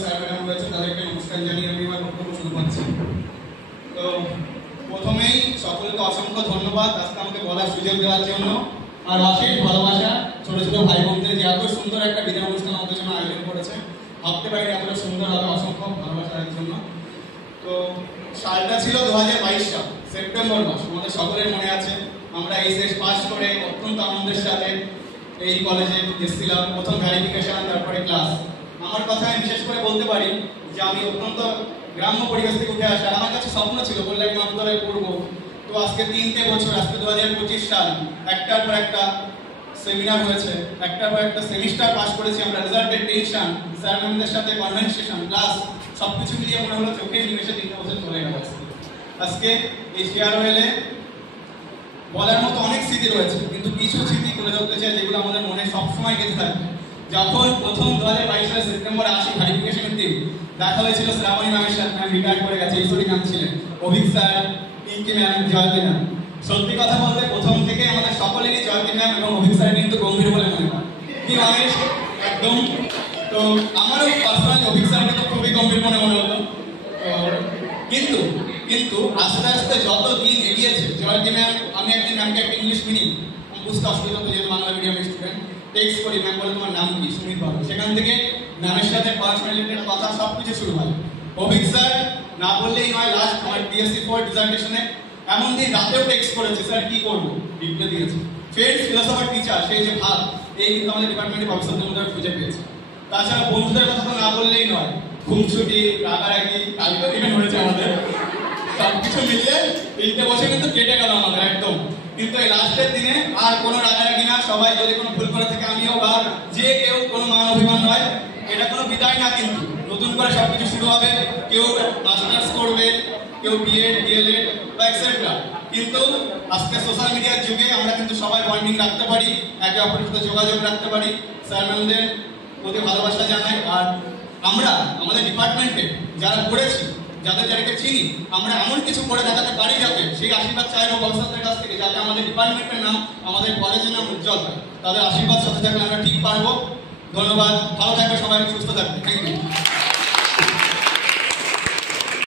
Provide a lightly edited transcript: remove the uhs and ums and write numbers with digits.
Sir madam রয়েছে, তাদেরকে নমস্কার জানিয়ে আমি আমার বক্তব্য শুরু করছি। তো প্রথমেই সকলকে অসংখ্য ধন্যবাদ আজকে আমাকে বলার সুযোগ দেওয়ার জন্য, আর অশেষ ভালোবাসা ছোট ছোট ভাই বোনদের যে এত সুন্দর একটা বিদায় অনুষ্ঠান আমাদের জন্য আয়োজন করেছে, ভাবতে পারি এতটা সুন্দর হবে। অসংখ্য ভালোবাসার জন্য। তো সালটা ছিল 2022 সাল, সেপ্টেম্বর মাস। আমাদের সকলের মনে আছে আমরা এইচএস পাস করে অত্যন্ত আনন্দের সাথে এই কলেজে এসেছিলাম। প্রথম ভ্যারিফিকেশন, তারপরে ক্লাস। আমার কথা আমি বিশেষ করে বলতে পারি যে আমি অত্যন্ত গ্রাম্য পরিবেশ থেকে উঠে আসা, আমার কাছে স্বপ্ন ছিল বললে আমি মাধ্যমিক পড়বো। তো আজকে 3টে বছর, আজকে 2025 সাল, একটার পর একটা সেমিনার হয়েছে, একটার পর একটা সেমিস্টার পাস করেছি আমরা। রেজাল্টের টেনশন, স্যার ম্যামদের সাথে কনভেনসেশন, ক্লাস সবকিছু মিলিয়ে মনে হলো চোখে নিমেষে 3টে বছর চলে গেল। আজকে এই ফেয়ারওয়েলে বলার মতো অনেক স্মৃতি রয়েছে, কিন্তু কিছু স্মৃতি তুলে ধরতে চাই যেগুলো আমাদের মনে সবসময় গেঁথে থাকবে। যখন প্রথম 2022 সালের সেপ্টেম্বরে আসি ভেরিফিকেশনের দিন, দেখা হয়েছিল শ্রাবণী ম্যামের সাথে। ম্যাম রিটায়ার করে গেছে, ঈশ্বরী ম্যাম ছিলেন, Abhik sir, Pinki ma'am, Jayati ma'am. সত্যি কথা বলতে প্রথম থেকে আমাদের সকলেরই জয়তী ম্যাম এবং অভিক স্যার কিন্তু গম্ভীর বলে মনে হয়, কি অনেস্ট একদম। তো আমারও পার্সোনালি অভিক স্যারকে তো খুবই গম্ভীর মনে হতো। কিন্তু কিন্তু আস্তে আস্তে যত দিন এগিয়েছে, জয়তী ম্যাম, আমি একদিন ম্যামকে একটা ইংলিশ মিনিং বুঝতে অসুবিধা হতো, যেহেতু বাংলা মিডিয়ামের স্টুডেন্ট। টেক্সট করি, ম্যাম বলে তোমার নাম কি, সুমিত বাবু। সেখান থেকে ম্যামের সাথে পার্সোনালিটির কথা সবকিছু শুরু হয়। অভিক স্যার না বললেই নয়, লাস্ট আমার বিএসসি 4 ডিজার্টেশনে এমন দিন রাতেও টেক্সট করেছে, স্যার কি করবো, রিপ্লাই দিয়েছে। ফ্রেন্ড ফিলোসফার টিচার, সেই যে ভাব, এই কিন্তু আমাদের ডিপার্টমেন্টে প্রফেসরদের মধ্যে খুঁজে পেয়েছে। তাছাড়া বন্ধুদের কথা তো না বললেই নয়, খুনসুটি, রাগারাগি, কালকে ইভেন্ট হয়েছে আমাদের। সবকিছু মিলিয়ে 3টে বছর কিন্তু কেটে গেল আমাদের একদম। কিন্তু এই লাস্টের দিনে আর কোনো রাগারাগি না, সবাই যদি কোনো ভুল করে থাকে আমিও বা যে কেউ কোনো মান অভিমান নয়, এটা কোনো বিদায় না, কিন্তু নতুন করে সবকিছু শুরু হবে। কেউ মাস্টার্স করবে, কেউ বিএড, ডিএলএড বা এক্সেট্রা। কিন্তু আজকে সোশ্যাল মিডিয়ার যুগে আমরা কিন্তু সবাই বন্ডিং রাখতে পারি, একে অপরের সাথে যোগাযোগ রাখতে পারি। স্যার ম্যামদের প্রতি ভালোবাসা জানাই। আর আমরা আমাদের ডিপার্টমেন্টে যারা পড়েছি, যাদের যাদেরকে চিনি, আমরা এমন কিছু করে দেখাতে পারি যাতে সেই আশীর্বাদ চাইবো ভবিষ্যতের কাছ থেকে, যাতে আমাদের ডিপার্টমেন্টের নাম, আমাদের কলেজের নাম উজ্জ্বল হয়। তাদের আশীর্বাদ সাথে থাকলে আমরা ঠিক পারবো। ধন্যবাদ, ভালো থাকবে সবাই, সুস্থ থাকবে। Thank you.